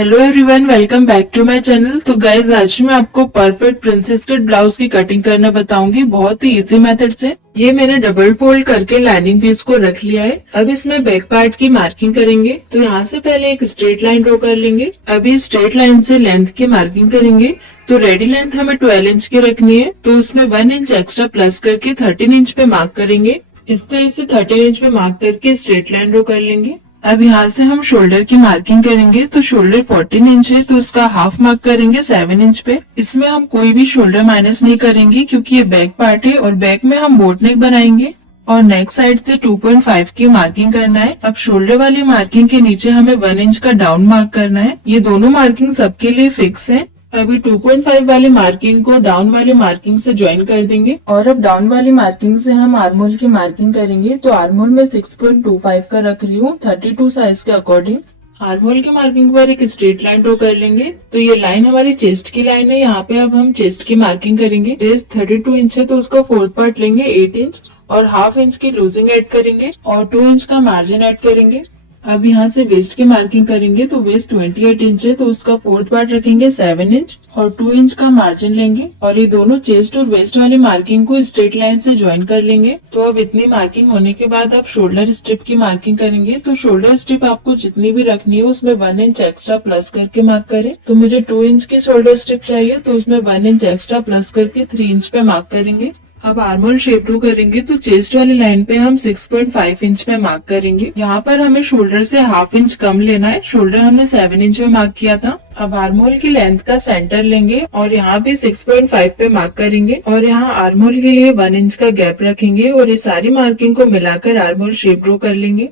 Hello everyone, welcome back to my channel. तो guys आज मैं आपको परफेक्ट प्रिंसेस कट ब्लाउज की कटिंग करना बताऊंगी बहुत ही इजी मेथड से। ये मैंने डबल फोल्ड करके लाइनिंग पीस को रख लिया है। अब इसमें बैक पार्ट की मार्किंग करेंगे। तो यहाँ से पहले एक स्ट्रेट लाइन ड्रॉ कर लेंगे। अभी स्ट्रेट लाइन से लेंथ की मार्किंग करेंगे। तो रेडी लेंथ हमें 12 इंच की रखनी है, तो उसमें 1 इंच एक्स्ट्रा प्लस करके 13 इंच पे मार्क करेंगे। इस तरह से 13 इंच पे मार्क करके स्ट्रेट लाइन ड्रॉ कर लेंगे। अब यहाँ से हम शोल्डर की मार्किंग करेंगे। तो शोल्डर 14 इंच है, तो उसका हाफ मार्क करेंगे 7 इंच पे। इसमें हम कोई भी शोल्डर माइनस नहीं करेंगे क्योंकि ये बैक पार्ट है और बैक में हम बोट नेक बनाएंगे। और नेक साइड से 2.5 की मार्किंग करना है। अब शोल्डर वाली मार्किंग के नीचे हमें 1 इंच का डाउन मार्क करना है। ये दोनों मार्किंग सबके लिए फिक्स है। अभी 2.5 वाली मार्किंग को डाउन वाली मार्किंग से ज्वाइन कर देंगे। और अब डाउन वाली मार्किंग से हम आर्मोल की मार्किंग करेंगे। तो आर्मोल में 6.25 का रख रही हूँ 32 साइज के अकॉर्डिंग। आर्मोल की मार्किंग पर एक स्ट्रेट लाइन ड्रॉ कर लेंगे। तो ये लाइन हमारी चेस्ट की लाइन है। यहाँ पे अब हम चेस्ट की मार्किंग करेंगे। चेस्ट 32 इंच है, तो उसका फोर्थ पार्ट लेंगे 8 इंच और हाफ इंच की लूजिंग ऐड करेंगे और 2 इंच का मार्जिन ऐड करेंगे। अब यहाँ से वेस्ट की मार्किंग करेंगे। तो वेस्ट 28 इंच है, तो उसका फोर्थ पार्ट रखेंगे 7 इंच और 2 इंच का मार्जिन लेंगे। और ये दोनों चेस्ट और वेस्ट वाली मार्किंग को स्ट्रेट लाइन से ज्वाइन कर लेंगे। तो अब इतनी मार्किंग होने के बाद आप शोल्डर स्ट्रिप की मार्किंग करेंगे। तो शोल्डर स्ट्रिप आपको जितनी भी रखनी है उसमें 1 इंच एक्स्ट्रा प्लस करके मार्क करें। तो मुझे 2 इंच की शोल्डर स्ट्रिप चाहिए, तो उसमें 1 इंच एक्स्ट्रा प्लस करके 3 इंच पे मार्क करेंगे। अब आर्मोल शेप ड्रॉ करेंगे। तो चेस्ट वाली लाइन पे हम 6.5 इंच पे मार्क करेंगे। यहाँ पर हमें शोल्डर से हाफ इंच कम लेना है। शोल्डर हमने 7 इंच पे मार्क किया था। अब आर्मोल की लेंथ का सेंटर लेंगे और यहाँ भी 6.5 पे मार्क करेंगे। और यहाँ आर्मोल के लिए 1 इंच का गैप रखेंगे और ये सारी मार्किंग को मिलाकर आर्मोल शेप ड्रॉ कर लेंगे।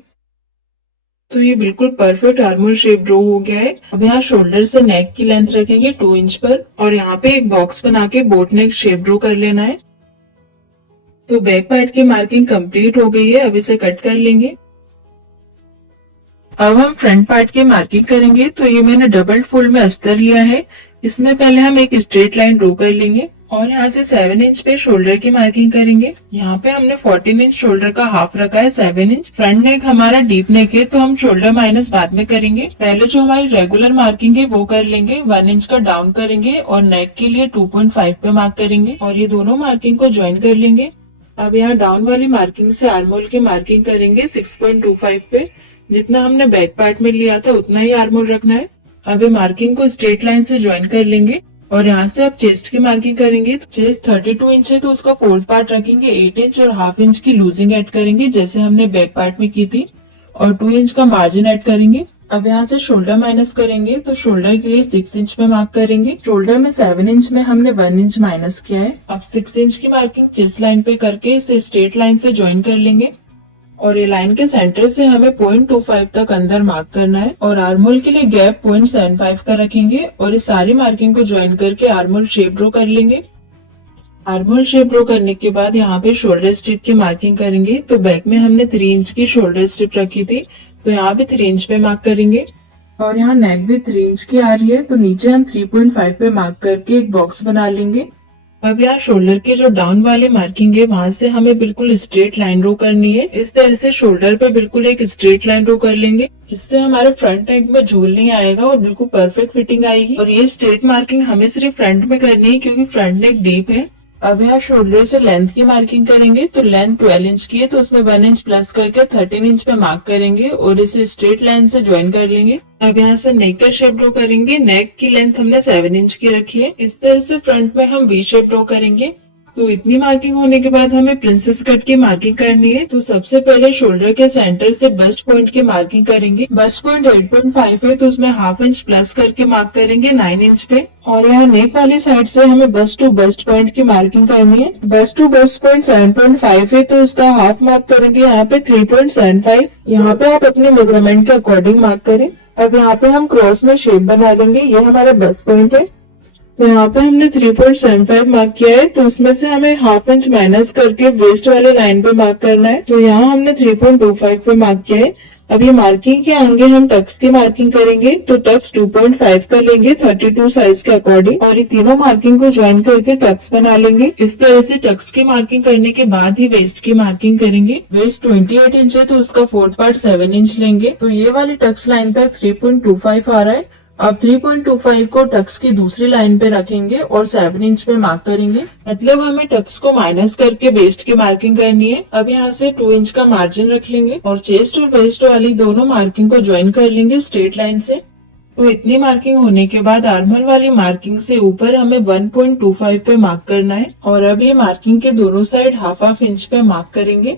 तो ये बिल्कुल परफेक्ट आर्मोल शेप ड्रॉ हो गया है। अब यहाँ शोल्डर से नेक की लेंथ रखेंगे 2 इंच पर और यहाँ पे एक बॉक्स बना के बोट नेक शेप ड्रॉ कर लेना है। तो बैक पार्ट की मार्किंग कंप्लीट हो गई है। अब इसे कट कर लेंगे। अब हम फ्रंट पार्ट की मार्किंग करेंगे। तो ये मैंने डबल फोल्ड में अस्तर लिया है। इसमें पहले हम एक स्ट्रेट लाइन ड्रॉ कर लेंगे और यहाँ से 7 इंच पे शोल्डर की मार्किंग करेंगे। यहाँ पे हमने 14 इंच शोल्डर का हाफ रखा है 7 इंच। फ्रंट नेक हमारा डीप नेक है, तो हम शोल्डर माइनस बाद में करेंगे। पहले जो हमारी रेगुलर मार्किंग है वो कर लेंगे। 1 इंच का डाउन करेंगे और नेक के लिए 2.5 पे मार्क करेंगे और ये दोनों मार्किंग को ज्वाइन कर लेंगे। अब यहाँ डाउन वाली मार्किंग से आर्मोल की मार्किंग करेंगे 6.25 पे। जितना हमने बैक पार्ट में लिया था उतना ही आर्मोल रखना है। अब ये मार्किंग को स्ट्रेट लाइन से ज्वाइन कर लेंगे और यहाँ से अब चेस्ट की मार्किंग करेंगे। तो चेस्ट 32 इंच है, तो उसका फोर्थ पार्ट रखेंगे 8 इंच और हाफ इंच की लूजिंग ऐड करेंगे जैसे हमने बैक पार्ट में की थी और 2 इंच का मार्जिन ऐड करेंगे। अब यहाँ से शोल्डर माइनस करेंगे। तो शोल्डर के लिए 6 इंच पे मार्क करेंगे। शोल्डर में 7 इंच में हमने 1 इंच माइनस किया है। अब 6 इंच की मार्किंग चेस्ट लाइन पे करके इसे स्ट्रेट लाइन से ज्वाइन कर लेंगे और ये लाइन के सेंटर से हमें 0.25 तक अंदर मार्क करना है। और आर्मोल के लिए गैप 0.75 का रखेंगे और इस सारी मार्किंग को ज्वाइन करके आर्मोल शेप ड्रॉ कर लेंगे। आर्मोल शेप ड्रॉ करने के बाद यहाँ पे शोल्डर स्ट्रिप की मार्किंग करेंगे। तो बैक में हमने 3 इंच की शोल्डर स्ट्रिप रखी थी, तो यहाँ पे 3 इंच पे मार्क करेंगे। और यहाँ नेक भी 3 इंच की आ रही है, तो नीचे हम 3.5 पे मार्क करके एक बॉक्स बना लेंगे। अब यहाँ शोल्डर की जो डाउन वाली मार्किंग है वहां से हमें बिल्कुल स्ट्रेट लाइन ड्रॉ करनी है। इस तरह से शोल्डर पे बिल्कुल एक स्ट्रेट लाइन ड्रॉ कर लेंगे। इससे हमारे फ्रंट नेक में झूल नहीं आएगा और बिल्कुल परफेक्ट फिटिंग आएगी। और ये स्ट्रेट मार्किंग हमें सिर्फ फ्रंट में करनी है क्योंकि फ्रंट नेक डीप है। अब यहाँ शोल्डर से लेंथ की मार्किंग करेंगे। तो लेंथ 12 इंच की है, तो उसमें 1 इंच प्लस करके 13 इंच पे मार्क करेंगे और इसे स्ट्रेट लाइन से ज्वाइन कर लेंगे। अब यहाँ से नेक का शेप ड्रॉ करेंगे। नेक की लेंथ हमने 7 इंच की रखी है। इस तरह से फ्रंट में हम वी शेप ड्रॉ करेंगे। तो इतनी मार्किंग होने के बाद हमें प्रिंसेस कट की मार्किंग करनी है। तो सबसे पहले शोल्डर के सेंटर से बस्ट पॉइंट की मार्किंग करेंगे। बस्ट पॉइंट 8.5 है, तो उसमें हाफ इंच प्लस करके मार्क करेंगे 9 इंच पे। और यहाँ नेक वाली साइड से हमें बस्ट टू बस्ट पॉइंट की मार्किंग करनी है। बस्ट टू बस्ट पॉइंट 7.5 है, तो उसका हाफ मार्क करेंगे यहाँ पे 3.75। यहाँ पे आप अपने मेजरमेंट के अकॉर्डिंग मार्क करें। अब यहाँ पे हम क्रॉस में शेप बना लेंगे। ये हमारा बस्ट पॉइंट है, तो यहाँ पे हमने 3.75 मार्क किया है, तो उसमें से हमें हाफ इंच माइनस करके वेस्ट वाले लाइन पे मार्क करना है। तो यहाँ हमने 3.25 पे मार्क किया है। अब ये मार्किंग के आगे हम टक्स की मार्किंग करेंगे। तो टक्स 2.5 का लेंगे 32 साइज के अकॉर्डिंग और ये तीनों मार्किंग को ज्वाइन करके टक्स बना लेंगे। इस तरह से टक्स की मार्किंग करने के बाद ही वेस्ट की मार्किंग करेंगे। वेस्ट 28 इंच है, तो उसका फोर्थ पार्ट 7 इंच लेंगे। तो ये वाली टक्स लाइन तक 3.25 आ रहा है अब 3.25 को टक्स की दूसरी लाइन पे रखेंगे और 7 इंच पे मार्क करेंगे। मतलब हमें टक्स को माइनस करके वेस्ट की मार्किंग करनी है। अब यहाँ से 2 इंच का मार्जिन रख लेंगे और चेस्ट और वेस्ट वाली दोनों मार्किंग को ज्वाइन कर लेंगे स्ट्रेट लाइन से। तो इतनी मार्किंग होने के बाद आर्मल वाली मार्किंग से ऊपर हमें 1.25 पे मार्क करना है और अब ये मार्किंग के दोनों साइड हाफ इंच पे मार्क करेंगे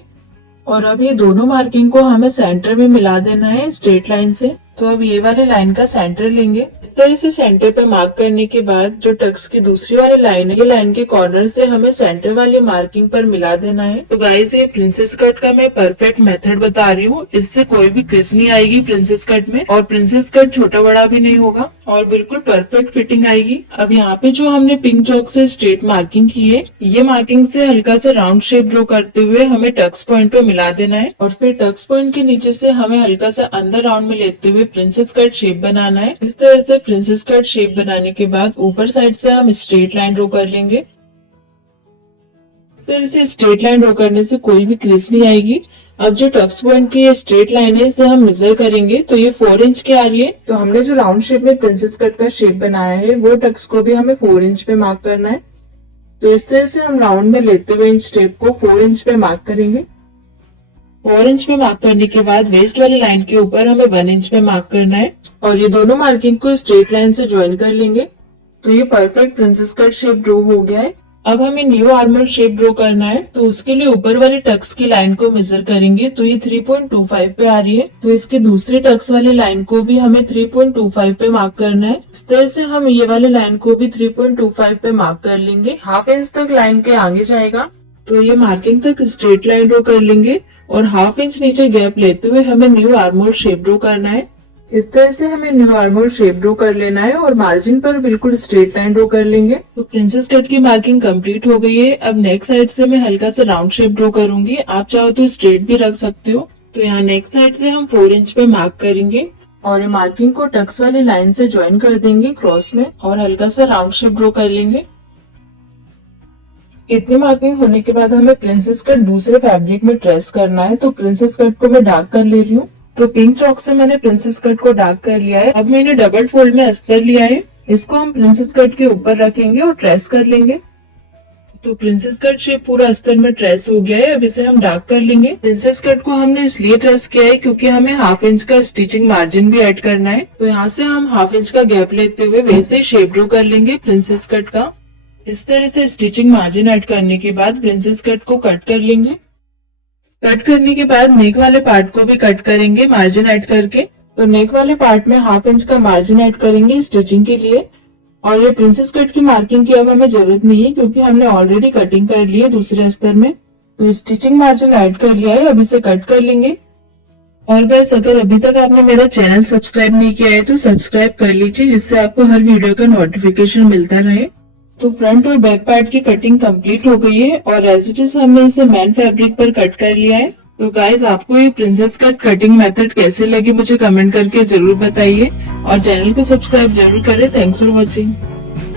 और अब ये दोनों मार्किंग को हमें सेंटर में मिला देना है स्ट्रेट लाइन से। तो अब ये वाले लाइन का सेंटर लेंगे। इस तरह से सेंटर पे मार्क करने के बाद जो टक्स की दूसरी वाली लाइन है, ये लाइन के कॉर्नर से हमें सेंटर वाली मार्किंग पर मिला देना है। तो गाइस ये प्रिंसेस कट का मैं परफेक्ट मेथड बता रही हूँ। इससे कोई भी क्रिस नहीं आएगी प्रिंसेस कट में और प्रिंसेस कट छोटा बड़ा भी नहीं होगा और बिल्कुल परफेक्ट फिटिंग आएगी। अब यहाँ पे जो हमने पिंक चौक से स्ट्रेट मार्किंग की है, ये मार्किंग से हल्का सा राउंड शेप ड्रॉ करते हुए हमें टक्स पॉइंट पे मिला देना है और फिर टक्स पॉइंट के नीचे से हमें हल्का सा अंदर राउंड में लेते हुए प्रिंसेस कट शेप बनाना है। इस तरह से प्रिंसेस कट शेप बनाने के बाद ऊपर साइड से हम स्ट्रेट लाइन ड्रॉ कर लेंगे। फिर इसे स्ट्रेट लाइन ड्रॉ करने से कोई भी क्रीज नहीं आएगी। अब जो टक्स पॉइंट की ये स्ट्रेट लाइन है, इसे हम मेजर करेंगे तो ये 4 इंच की आ रही है। तो हमने जो राउंड शेप में प्रिंसेस कट का शेप बनाया है, वो टक्स को भी हमें 4 इंच पे मार्क करना है। तो इस तरह से हम राउंड में लेते हुए इंच टेप को 4 इंच पे मार्क करेंगे। 4 इंच पे मार्क करने के बाद वेस्ट वाली लाइन के ऊपर हमें 1 इंच पे मार्क करना है और ये दोनों मार्किंग को स्ट्रेट लाइन से ज्वाइन कर लेंगे। तो ये perfect princess cut shape draw हो गया है। अब हमें न्यू आर्मर शेप ड्रॉ करना है, तो उसके लिए ऊपर वाली टक्स की लाइन को मेजर करेंगे। तो ये 3.25 पे आ रही है। तो इसके दूसरी टक्स वाली लाइन को भी हमें 3.25 पे मार्क करना है। इस तरह से हम ये वाली लाइन को भी 3.25 पे मार्क कर लेंगे। हाफ इंच तक लाइन के आगे जाएगा। तो ये मार्किंग तक स्ट्रेट लाइन ड्रॉ कर लेंगे और हाफ इंच नीचे गैप लेते हुए हमें न्यू आर्मर शेप ड्रॉ करना है। इस तरह से हमें न्यू आर्मर शेप ड्रॉ कर लेना है और मार्जिन पर बिल्कुल स्ट्रेट लाइन ड्रॉ कर लेंगे। तो प्रिंसेस कट की मार्किंग कंप्लीट हो गई है। अब नेक साइड से मैं हल्का सा राउंड शेप ड्रॉ करूंगी। आप चाहो तो स्ट्रेट भी रख सकते हो। तो यहाँ नेक साइड से हम 4 इंच पे मार्क करेंगे और ये मार्किंग को टक्स वाली लाइन से ज्वाइन कर देंगे क्रॉस में और हल्का सा राउंड शेप ड्रॉ कर लेंगे। इतनी मार्किंग होने के बाद हमें प्रिंसेस कट दूसरे फैब्रिक में ट्रेस करना है। तो प्रिंसेस कट को मैं डार्क कर ले रही हूँ। तो पिंक चौक से मैंने प्रिंसेस कट को डार्क कर लिया है। अब मैंने डबल फोल्ड में अस्तर लिया है, इसको हम प्रिंसेस कट के ऊपर रखेंगे और ट्रेस कर लेंगे। तो प्रिंसेस कट शेप पूरा अस्तर में ट्रेस हो गया है। अब इसे हम डार्क कर लेंगे। प्रिंसेस कट को हमने इसलिए ट्रेस किया है क्योंकि हमें हाफ इंच का स्टिचिंग मार्जिन भी ऐड करना है। तो यहाँ से हम हाफ इंच का गैप लेते हुए वैसे ही शेप ड्रॉ कर लेंगे प्रिंसेस कट का। इस तरह से स्टिचिंग मार्जिन ऐड करने के बाद प्रिंसेस कट को कट कर लेंगे। कट करने के बाद नेक वाले पार्ट को भी कट करेंगे मार्जिन ऐड करके। तो नेक वाले पार्ट में हाफ इंच का मार्जिन ऐड करेंगे स्टिचिंग के लिए। और ये प्रिंसेस कट की मार्किंग की अब हमें जरूरत नहीं है क्योंकि हमने ऑलरेडी कटिंग कर ली है दूसरे अस्तर में। तो स्टिचिंग मार्जिन ऐड कर लिया है, अब इसे कट कर लेंगे। और गाइस अगर अभी तक आपने मेरा चैनल सब्सक्राइब नहीं किया है तो सब्सक्राइब कर लीजिए, जिससे आपको हर वीडियो का नोटिफिकेशन मिलता रहे। तो फ्रंट और बैक पार्ट की कटिंग कंप्लीट हो गई है और एज इट इज हमने इसे मैन फैब्रिक पर कट कर लिया है। तो गाइज आपको ये प्रिंसेस कट कटिंग मेथड कैसे लगी मुझे कमेंट करके जरूर बताइए और चैनल को सब्सक्राइब जरूर करें। Thanks for watching.